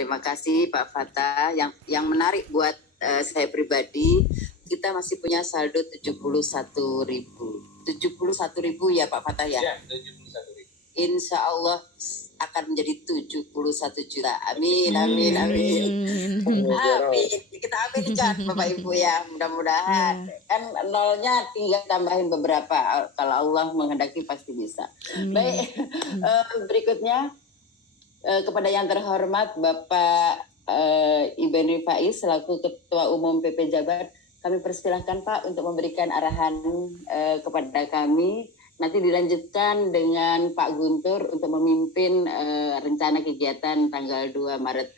Terima kasih Pak Fatah. Yang menarik buat saya pribadi, kita masih punya saldo 71.000. 71.000 ya Pak Fatah ya? Ya, 71.000. Insya Allah akan menjadi 71 juta. Amin, amin, amin. Amin. Kita aminkan Bapak Ibu ya. Mudah-mudahan. Kan nolnya tinggal tambahin beberapa. Kalau Allah menghendaki pasti bisa. Baik, berikutnya kepada yang terhormat Bapak Iben Rifai selaku Ketua Umum PP Jabar, kami persilahkan Pak untuk memberikan arahan kepada kami. Nanti dilanjutkan dengan Pak Guntur untuk memimpin rencana kegiatan tanggal 2 Maret.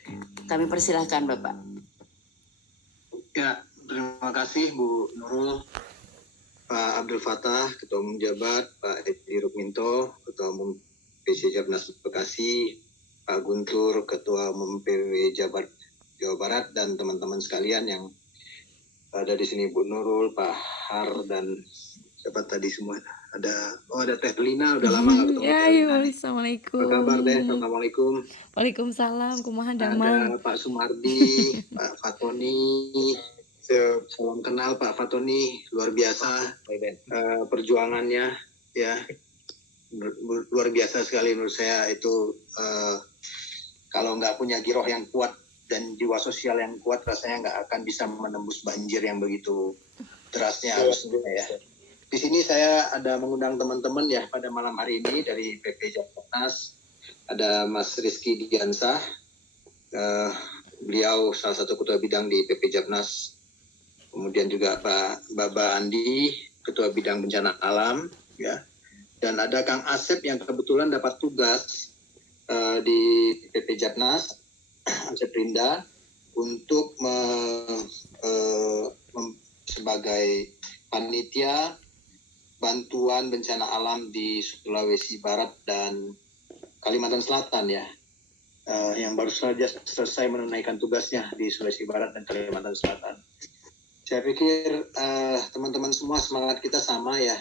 Kami persilahkan Bapak. Ya, terima kasih Bu Nurul, Pak Abdul Fatah, Ketua Umum Jabar, Pak Edi Rukminto, Ketua Umum PC Jabnas Bekasi, Pak Guntur, Ketua Umum PW Jabar Jawa Barat, dan teman-teman sekalian yang ada di sini, Bu Nurul, Pak Har, dan siapa tadi semua. Ada Teh Lina, udah lama nggak ketemu. Ya, assalamualaikum. Apa kabar Teh? Assalamualaikum. Waalaikumsalam, kumaha damang. Ada Pak Sumardi, Pak Fatoni. Salam kenal Pak Fatoni, luar biasa perjuangannya ya, luar biasa sekali menurut saya itu. Kalau nggak punya giroh yang kuat dan jiwa sosial yang kuat, rasanya nggak akan bisa menembus banjir yang begitu derasnya arusnya ya. Di sini saya ada mengundang teman-teman ya pada malam hari ini dari PP Jabnas. Ada Mas Rizky Diansah, beliau salah satu ketua bidang di PP Jabnas. Kemudian juga Pak Baba Andi, ketua bidang bencana alam ya. Dan ada Kang Asep yang kebetulan dapat tugas di PP Jabnas, Asep Rinda, untuk sebagai panitia bantuan bencana alam di Sulawesi Barat dan Kalimantan Selatan ya, yang baru saja selesai menunaikan tugasnya di Sulawesi Barat dan Kalimantan Selatan. Saya pikir teman-teman semua semangat kita sama ya.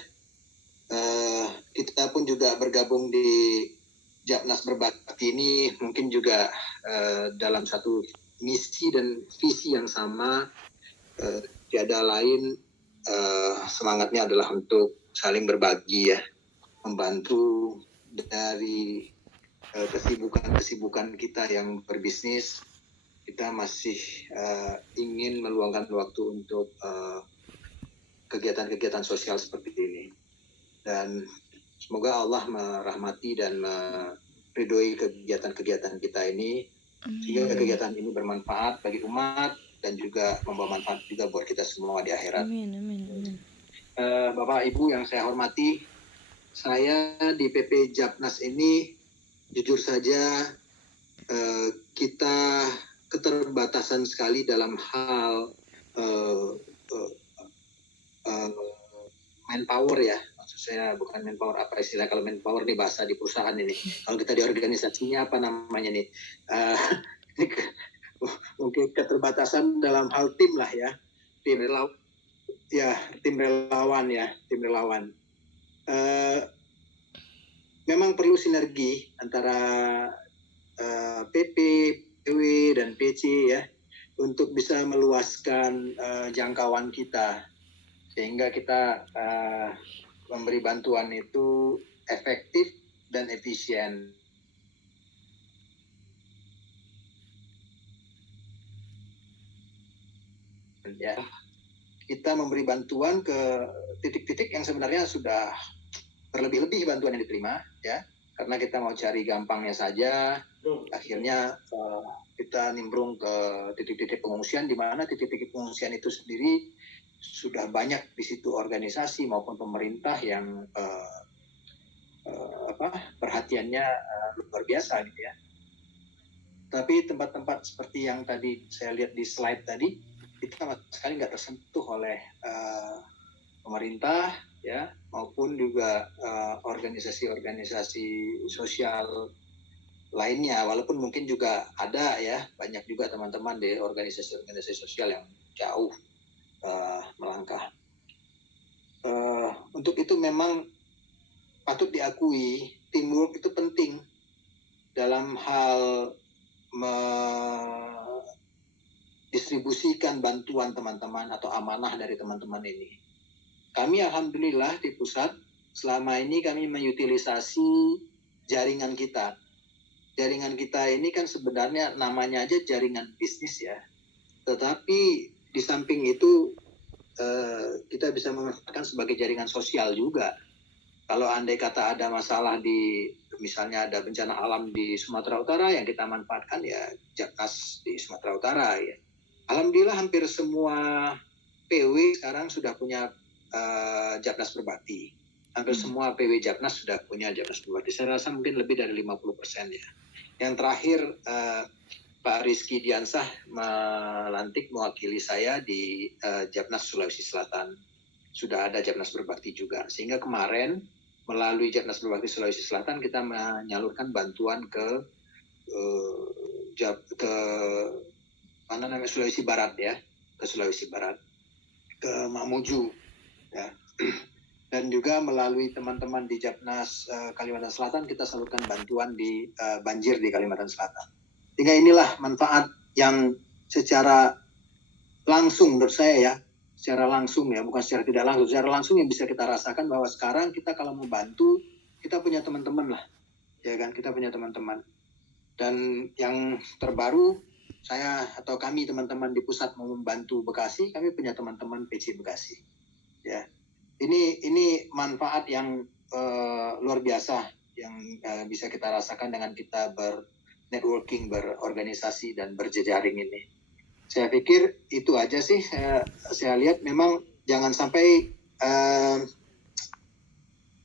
Kita pun juga bergabung di Jabnas Berbakti ini mungkin juga dalam satu misi dan visi yang sama. Tiada lain semangatnya adalah untuk saling berbagi ya, membantu dari kesibukan kita yang berbisnis. Kita masih ingin meluangkan waktu untuk kegiatan-kegiatan sosial seperti ini, dan semoga Allah merahmati dan meridhoi kegiatan-kegiatan kita ini, sehingga kegiatan ini bermanfaat bagi umat dan juga membawa manfaat juga buat kita semua di akhirat. Amin, amin, amin. Bapak Ibu yang saya hormati, saya di PP Jabnas ini jujur saja kita keterbatasan sekali dalam hal manpower ya. Maksud saya bukan manpower, apa istilah kalau manpower nih bahasa di perusahaan ini. Kalau kita di organisasinya apa namanya nih? Mungkin keterbatasan dalam hal tim lah ya. Tim relawan ya. Memang perlu sinergi antara PP, PW, dan PC ya, untuk bisa meluaskan jangkauan kita, sehingga kita memberi bantuan itu efektif dan efisien. Ya, kita memberi bantuan ke titik-titik yang sebenarnya sudah berlebih-lebih bantuan yang diterima ya, karena kita mau cari gampangnya saja. Akhirnya kita nimbrung ke titik-titik pengungsian, di mana titik-titik pengungsian itu sendiri sudah banyak di situ organisasi maupun pemerintah yang perhatiannya luar biasa gitu ya. Tapi tempat-tempat seperti yang tadi saya lihat di slide tadi, itu sama sekali nggak tersentuh oleh pemerintah ya, maupun juga organisasi-organisasi sosial lainnya, walaupun mungkin juga ada ya, banyak juga teman-teman di organisasi-organisasi sosial yang jauh melangkah. Untuk itu memang patut diakui, teamwork itu penting dalam hal mendistribusikan bantuan teman-teman atau amanah dari teman-teman ini. Kami alhamdulillah di pusat selama ini kami mengutilisasi jaringan kita. Jaringan kita ini kan sebenarnya namanya aja jaringan bisnis ya. Tetapi di samping itu kita bisa memanfaatkan sebagai jaringan sosial juga. Kalau andai kata ada masalah misalnya ada bencana alam di Sumatera Utara, yang kita manfaatkan ya Japnas di Sumatera Utara ya. Alhamdulillah hampir semua PW sekarang sudah punya Japnas Berbakti. Hampir semua PW Japnas sudah punya Japnas Berbakti. Saya rasa mungkin lebih dari 50% ya. Yang terakhir Pak Rizky Diansah melantik mewakili saya di Japnas Sulawesi Selatan. Sudah ada Japnas Berbakti juga. Sehingga kemarin melalui Japnas Berbakti Sulawesi Selatan kita menyalurkan bantuan ke Sulawesi Barat ya, ke Sulawesi Barat, ke Mamuju ya. Dan juga melalui teman-teman di Japnas Kalimantan Selatan kita salurkan bantuan di banjir di Kalimantan Selatan. Sehingga inilah manfaat yang secara langsung menurut saya ya, secara langsung ya, bukan secara tidak langsung, secara langsung yang bisa kita rasakan bahwa sekarang kita kalau mau bantu, kita punya teman-teman lah, ya kan, kita punya teman-teman. Dan yang terbaru, saya atau kami teman-teman di pusat mau membantu Bekasi, kami punya teman-teman PC Bekasi, ya. Ini manfaat yang luar biasa yang bisa kita rasakan dengan kita bernetworking, berorganisasi dan berjejaring ini. Saya pikir itu aja sih. Saya lihat memang jangan sampai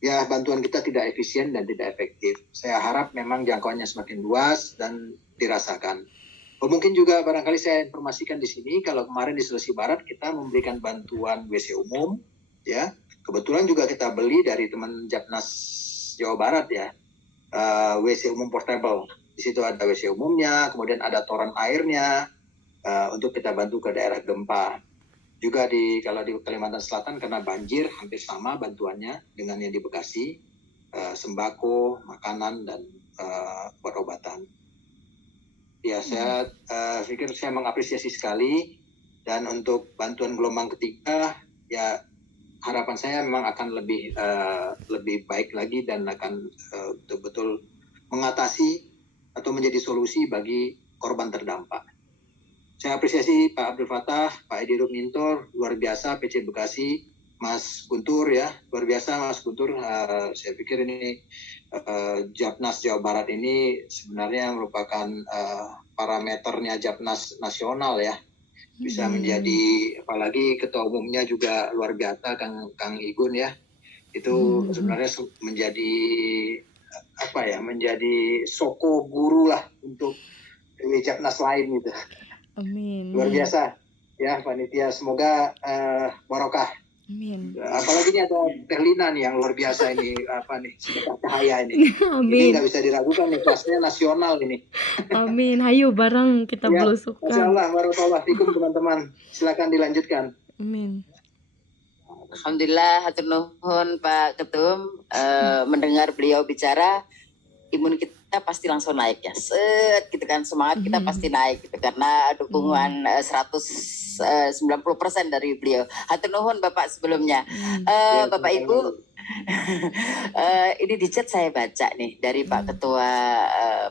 ya bantuan kita tidak efisien dan tidak efektif. Saya harap memang jangkauannya semakin luas dan dirasakan. Mungkin juga barangkali saya informasikan di sini kalau kemarin di Sulawesi Barat kita memberikan bantuan WC umum, ya. Kebetulan juga kita beli dari teman Japnas Jawa Barat ya, WC umum portable. Di situ ada WC umumnya, kemudian ada toren airnya. Untuk kita bantu ke daerah gempa. Juga kalau di Kalimantan Selatan karena banjir hampir sama bantuannya dengan yang di Bekasi, sembako, makanan dan obat-obatan. Ya saya pikir saya mengapresiasi sekali, dan untuk bantuan gelombang ketiga ya harapan saya memang akan lebih baik lagi dan akan betul-betul mengatasi atau menjadi solusi bagi korban terdampak. Saya apresiasi Pak Abdul Fattah, Pak Edi Rukminto, luar biasa PC Bekasi, Mas Guntur ya, luar biasa Mas Guntur. Saya pikir ini Japnas Jawa Barat ini sebenarnya merupakan parameternya Japnas nasional ya. Bisa menjadi, apalagi ketua umumnya juga luar biasa Kang Igun ya. Itu sebenarnya menjadi menjadi soko guru lah untuk Japnas lain gitu. Amin. Luar biasa ya panitia, semoga barokah. Amin. Apalagi ini ada Terlina nih yang luar biasa ini, sedekah cahaya ini. Amin. Ini nggak bisa diragukan nih, kelasnya nasional ini. Amin. Hayu bareng kita Ya, belusukan. Masya Allah, barakallahu fikum teman-teman. Silakan dilanjutkan. Amin. Alhamdulillah, hatur nuhun Pak Ketum. Mendengar beliau bicara, imun kita pasti langsung naik ya, gitu kan, semangat kita pasti naik gitu karena dukungan 190% dari beliau. Hatur nuhun Bapak sebelumnya. Bapak Ibu, ini di chat saya baca nih dari Pak Ketua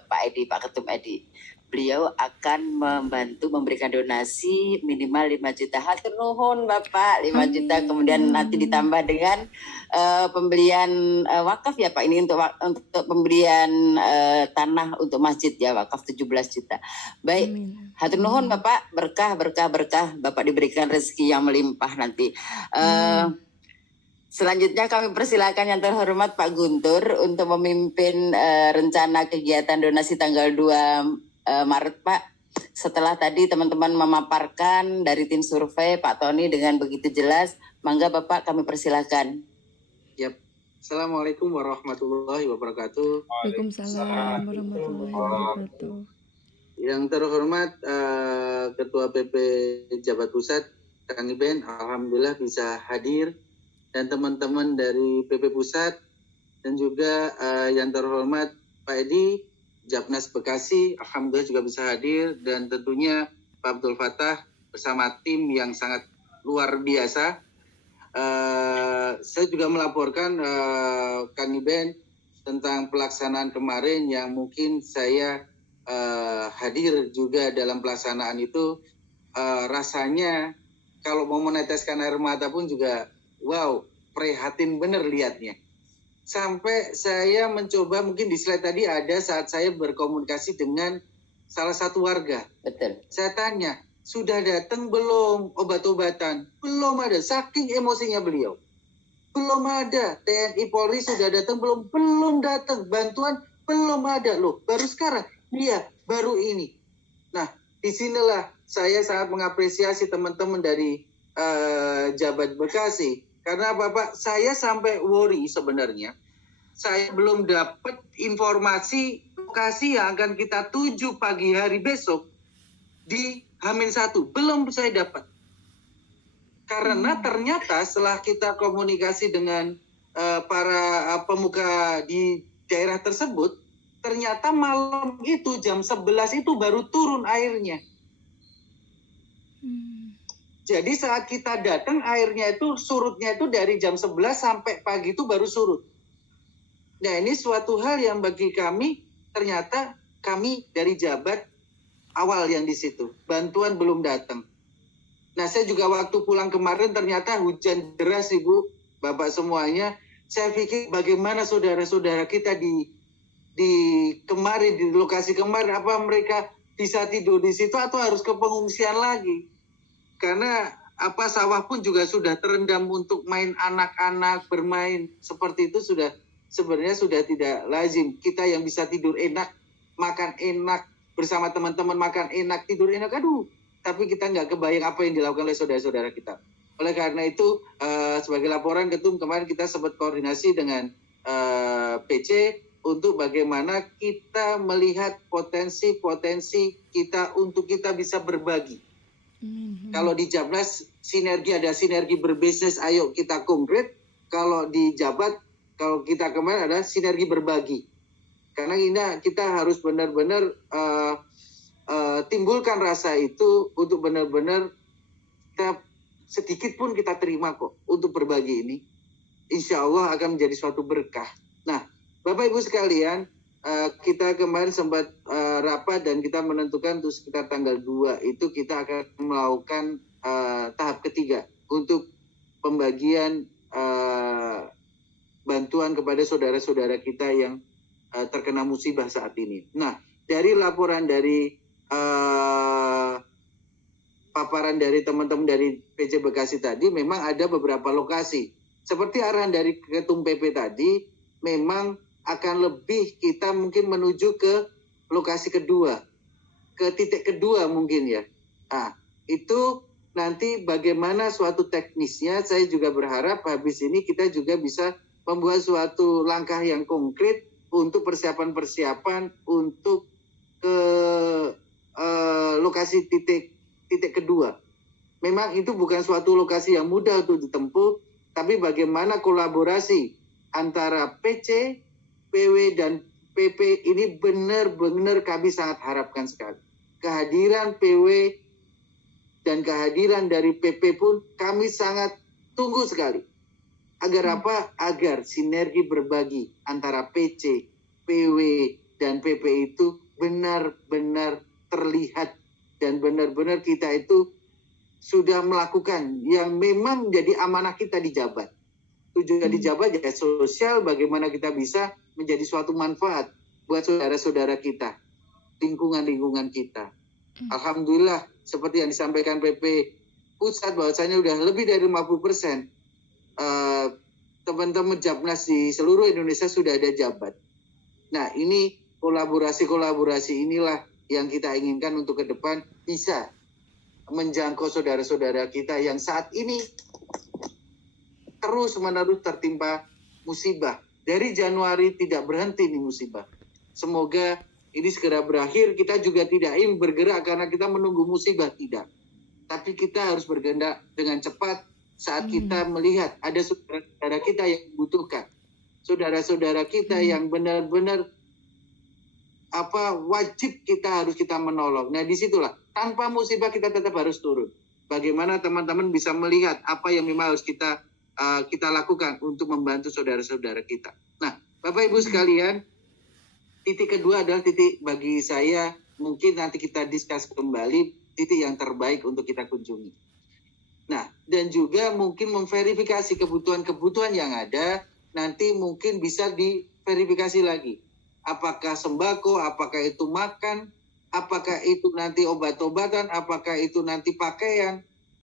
Pak Edi, Pak Ketum Edi. Beliau akan membantu memberikan donasi minimal 5 juta. Hatur nuhun Bapak, 5 juta, kemudian nanti ditambah dengan pembelian wakaf ya Pak, ini untuk pembelian tanah untuk masjid ya, wakaf 17 juta. Baik, hatur nuhun Bapak, berkah Bapak diberikan rezeki yang melimpah nanti. Selanjutnya kami persilakan yang terhormat Pak Guntur untuk memimpin rencana kegiatan donasi tanggal 2 Maret Pak. Setelah tadi teman-teman memaparkan dari tim survei Pak Tony dengan begitu jelas, mangga Bapak kami persilakan. Yap. Assalamualaikum warahmatullahi wabarakatuh. Waalaikumsalam warahmatullahi wabarakatuh. Yang terhormat Ketua PP Jabat Pusat Kang Iben, alhamdulillah bisa hadir, dan teman-teman dari PP Pusat, dan juga yang terhormat Pak Edi Japnas Bekasi, alhamdulillah juga bisa hadir, dan tentunya Pak Abdul Fattah bersama tim yang sangat luar biasa. Saya juga melaporkan Kang Iben tentang pelaksanaan kemarin yang mungkin saya hadir juga dalam pelaksanaan itu. Rasanya kalau mau meneteskan air mata pun juga wow, prihatin bener lihatnya. Sampai saya mencoba, mungkin di slide tadi ada saat saya berkomunikasi dengan salah satu warga. Betul. Saya tanya, sudah datang belum obat-obatan? Belum ada, saking emosinya beliau. Belum ada. TNI Polri sudah datang belum? Belum datang. Bantuan belum ada loh. Baru sekarang. Iya, baru ini. Nah, disinilah saya sangat mengapresiasi teman-teman dari Jabat Bekasi. Karena Bapak, saya sampai worry sebenarnya. Saya belum dapat informasi lokasi yang akan kita tuju pagi hari besok di H-1. Belum saya dapat. Karena ternyata setelah kita komunikasi dengan para pemuka di daerah tersebut, ternyata malam itu jam 11 itu baru turun airnya. Jadi saat kita datang airnya itu surutnya itu dari jam 11 sampai pagi itu baru surut. Nah ini suatu hal yang bagi kami ternyata kami dari Jabat awal yang di situ. Bantuan belum datang. Nah saya juga waktu pulang kemarin ternyata hujan deras Ibu, Bapak semuanya. Saya pikir bagaimana saudara-saudara kita di kemarin, di lokasi kemarin, apa mereka bisa tidur di situ atau harus ke pengungsian lagi? Karena apa sawah pun juga sudah terendam untuk main anak-anak bermain seperti itu sebenarnya sudah tidak lazim. Kita yang bisa tidur enak, makan enak bersama teman-teman, makan enak, tidur enak, aduh. Tapi kita nggak kebayang apa yang dilakukan oleh saudara-saudara kita. Oleh karena itu sebagai laporan Ketum kemarin kita sempat koordinasi dengan PC untuk bagaimana kita melihat potensi-potensi kita untuk kita bisa berbagi. Kalau di Jabnas ada sinergi berbisnis, ayo kita konkret. Kalau di Jabat, kalau kita kemarin ada sinergi berbagi. Karena ini kita harus benar-benar timbulkan rasa itu untuk benar-benar kita sedikit pun kita terima kok untuk berbagi ini. Insya Allah akan menjadi suatu berkah. Nah, Bapak Ibu sekalian, kita kemarin sempat rapat dan kita menentukan untuk sekitar tanggal 2 itu kita akan melakukan tahap ketiga untuk pembagian bantuan kepada saudara-saudara kita yang terkena musibah saat ini. Nah, dari laporan dari paparan dari teman-teman dari PC Bekasi tadi memang ada beberapa lokasi. Seperti arahan dari Ketum PP tadi, memang akan lebih kita mungkin menuju ke lokasi kedua, ke titik kedua mungkin ya. Nah, itu nanti bagaimana suatu teknisnya, saya juga berharap habis ini kita juga bisa membuat suatu langkah yang konkret untuk persiapan-persiapan untuk ke lokasi titik kedua. Memang itu bukan suatu lokasi yang mudah untuk ditempuh, tapi bagaimana kolaborasi antara PC, PW dan PP ini benar-benar kami sangat harapkan sekali. Kehadiran PW dan kehadiran dari PP pun kami sangat tunggu sekali. Agar apa? Agar sinergi berbagi antara PC, PW dan PP itu benar-benar terlihat dan benar-benar kita itu sudah melakukan yang memang menjadi amanah kita di Jabat. Tujuan di Jabat ya sosial, bagaimana kita bisa menjadi suatu manfaat buat saudara-saudara kita, lingkungan-lingkungan kita. Alhamdulillah, seperti yang disampaikan PP Pusat, bahwasanya udah lebih dari 50%. Teman-teman Jabnas di seluruh Indonesia sudah ada Jabat. Nah, ini kolaborasi inilah yang kita inginkan untuk ke depan bisa menjangkau saudara-saudara kita yang saat ini terus-menerus tertimpa musibah. Dari Januari tidak berhenti nih musibah. Semoga ini segera berakhir. Kita juga tidak ingin bergerak karena kita menunggu musibah, tidak. Tapi kita harus bergerak dengan cepat saat kita melihat ada saudara-saudara kita yang membutuhkan. Saudara-saudara kita yang benar-benar wajib kita harus kita menolong. Nah disitulah tanpa musibah kita tetap harus turun. bagaimana teman-teman bisa melihat apa yang memang harus kita lakukan untuk membantu saudara-saudara kita. Nah, Bapak Ibu sekalian, titik kedua adalah titik bagi saya mungkin nanti kita discuss kembali titik yang terbaik untuk kita kunjungi. Nah, dan juga mungkin memverifikasi kebutuhan-kebutuhan yang ada, nanti mungkin bisa diverifikasi lagi. Apakah sembako, apakah itu makan, apakah itu nanti obat-obatan, apakah itu nanti pakaian,